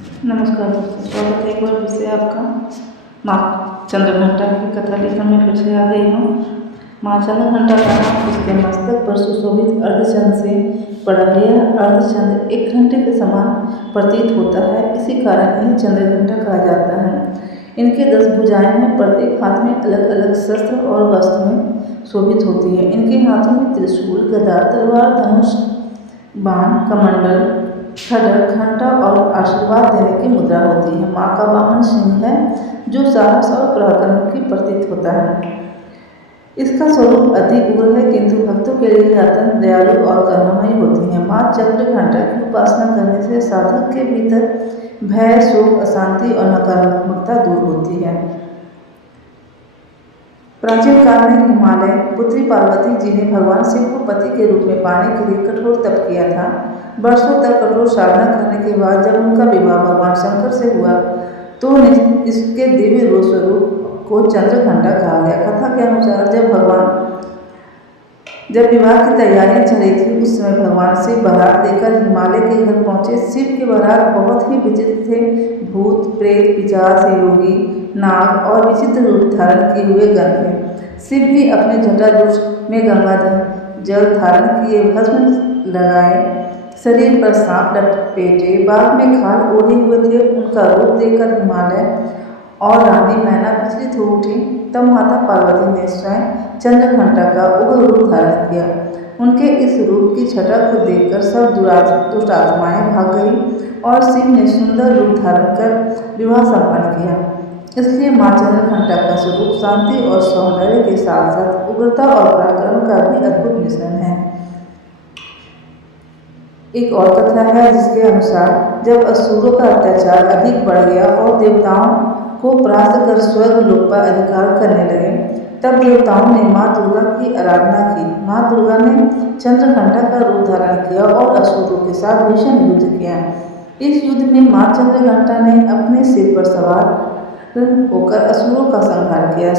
नमस्कार दोस्तों, स्वागत है एक बार फिर से आपका माँ चंद्रघंटा की कथा लेकर मैं फिर से आ गई हूँ। माँ चंद्रघंटा का नाम उसके मस्तक पर सुशोभित अर्धचंद्र से पड़ा है। यह अर्धचंद्र एक घंटे के समान प्रतीत होता है, इसी कारण इन्हें चंद्रघंटा कहा जाता है। इनके 10 भुजाएं हैं, प्रत्येक हाथ में अलग अलग शस्त्र और वस्त्र में शोभित होती है। इनके हाथों में त्रिशूल, गदा, तलवार, धनुष, बाण, कमंडल, खड्ग, घंटा और आशीर्वाद देने की मुद्रा होती है। माँ का वाहन सिंह है, जो साहस और पराक्रम की प्रतीत होता है। इसका स्वरूप अति उग्र है, किंतु भक्तों के लिए अत्यंत दयालु और करुणामयी होती है। माँ चंद्रघंटा की उपासना करने से साधक के भीतर भय, शोक, अशांति और नकारात्मकता दूर होती है। प्राचीन काल में हिमालय पुत्री पार्वती जी ने भगवान शिव को पति के रूप में पाने के लिए कठोर तप किया था। वर्षों तक कठोर साधना करने के बाद जब उनका विवाह भगवान शंकर से हुआ तो इसके दिव्य रूप स्वरूप को चंद्रघंटा कहा गया। कथा के अनुसार जब विवाह की तैयारियां चल रही थी, उस समय भगवान शिव बारात लेकर हिमालय के घर पहुंचे। शिव के बारात बहुत ही विचित्र थे। भूत, प्रेत, पिशाच, योगी, नाग और विचित्र रूप धारण किए हुए गण थे। शिव भी अपने जटाजूट में गंगाधर जल धारण किए, भस्म लगाए, शरीर पर सांप लपेटे, बाग में खाल ओढ़े हुए थे। उनका रूप देखकर हिमालय और रानी मैना विचलित हो उठी। तब माता पार्वती ने स्वयं चंद्रघंटा का उग्र रूप धारण किया। उनके इस रूप की छटा को देखकर सब दुष्ट आत्माएं भाग गई और शिव ने सुंदर रूप धारण कर विवाह संपन्न किया। इसलिए माँ चंद्रघंटा का स्वरूप शांति और सौंदर्य के साथ साथ उग्रता और पराक्रम का भी अद्भुत मिश्रण है। एक और कथा है जिसके अनुसार जब असुरों का अत्याचार अधिक बढ़ गया और देवताओं को परास्त कर स्वर्ग लोक पर अधिकार करने लगे, तब देवताओं ने माँ दुर्गा की आराधना की। माँ दुर्गा ने चंद्रघंटा का रूप धारण किया और असुरों के साथ भीषण युद्ध किया। इस युद्ध में माँ चंद्रघंटा ने अपने सिर पर सवार होकर असुरों का संहार किया।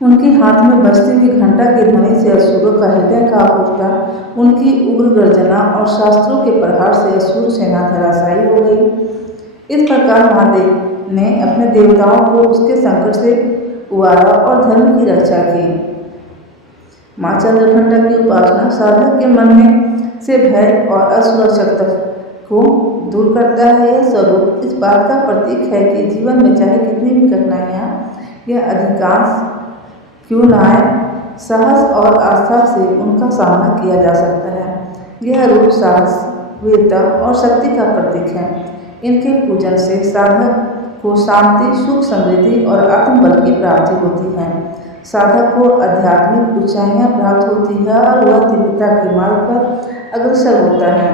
उनके हाथ में बजती हुई घंटा की ध्वनि से असुरों का हृदय कांप उठता। उनकी उग्र गर्जना और शास्त्रों के प्रहार से असुर सेना धराशायी हो गई। इस प्रकार महादेव ने अपने देवताओं को उसके संकट से उबारा और धर्म की रक्षा की। माँ चंद्रघंटा की उपासना साधक के मन में से भय और असुरक्षता को दूर करता है। यह स्वरूप इस बात का प्रतीक है कि जीवन में चाहे कितनी भी कठिनाइयाँ या अधिकांश क्यों न आए, साहस और आस्था से उनका सामना किया जा सकता है। यह रूप साहस, वीरता और शक्ति का प्रतीक है। इनके पूजन से साधक को शांति, सुख, समृद्धि और आत्मबल की प्राप्ति होती है। साधक को आध्यात्मिक ऊंचाइयां प्राप्त होती है और वह दिव्यता के मार्ग पर अग्रसर होता है।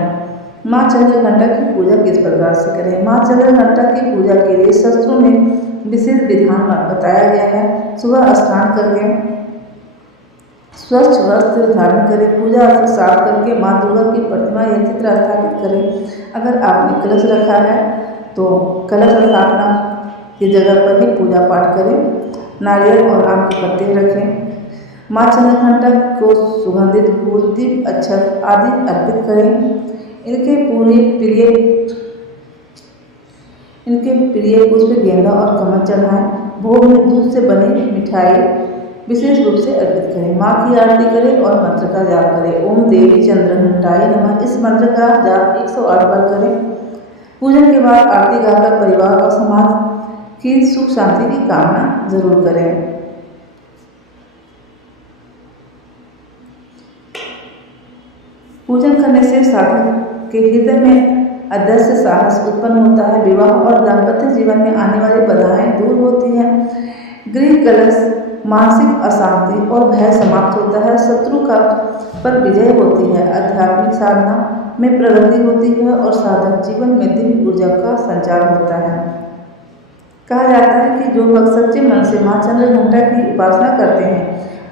माँ चंद्रघंटा की पूजा किस प्रकार से करें? माँ चंद्रघंटा की पूजा के लिए शास्त्रों में विशेष विधान बताया गया है। सुबह स्नान करके स्वच्छ वस्त्र धारण करें, पूजा अर्थ साफ करके माँ दुर्गा की प्रतिमा या चित्र स्थापित करें। अगर आपने कलश रखा है तो कलश स्थापना की जगह पर ही पूजा पाठ करें। नारियल और आम के पत्ते रखें। माँ चंद्रघंटा को सुगंधित फूल, दीप, अक्षत आदि अर्पित करें। इनके प्रिय पुष्प, गेंदा और कमल चढ़ाएं। भोग में दूध से बनी मिठाई विशेष रूप से अर्पित करें। माँ की आरती करें और मंत्र का जाप करें। ओम देवी चंद्रघंटाय नमः, इस मंत्र का जाप 108 बार करें। पूजन के बाद आरती गाकर परिवार और समाज की सुख शांति की कामना जरूर करें। पूजन करने से साधक के हृदय में अदृश्य साहस उत्पन्न होता है। विवाह और दाम्पत्य जीवन में आने वाली बाधाएं दूर होती हैं। गृह कलश, मानसिक अशांति और भय समाप्त होता है। शत्रु का पर विजय होती है। आध्यात्मिक साधना में प्रगति होती है और साधक जीवन में दिव्य ऊर्जा का संचार होता है। कहा जाता है कि जो भक्त सच्चे मन से माँ चंद्रघंटा की उपासना करते हैं,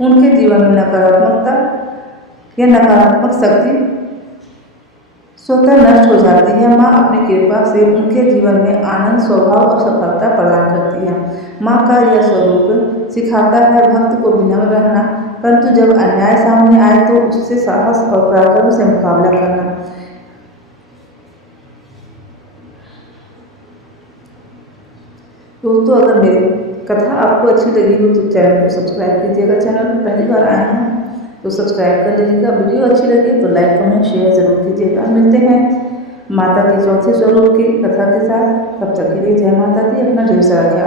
उनके जीवन में नकारात्मकता या नकारात्मक शक्ति स्वतः नष्ट हो जाती है। माँ अपनी कृपा से उनके जीवन में आनंद, स्वभाव और सफलता प्रदान करती है। माँ का यह स्वरूप सिखाता है भक्त को विनम्र रहना, परंतु जब अन्याय सामने आए तो उससे साहस और पराक्रम से मुकाबला करना। दोस्तों, अगर मेरी कथा आपको अच्छी लगी हो तो चैनल को सब्सक्राइब कीजिएगा। चैनल पर पहली बार आए हैं तो सब्सक्राइब कर लीजिएगा। वीडियो अच्छी लगे तो लाइक कमेंट शेयर जरूर कीजिएगा। मिलते हैं माता के चौथे स्वरूप की कथा के साथ। तब तक के लिए जय माता दी। अपना ढेर सारा ख्याल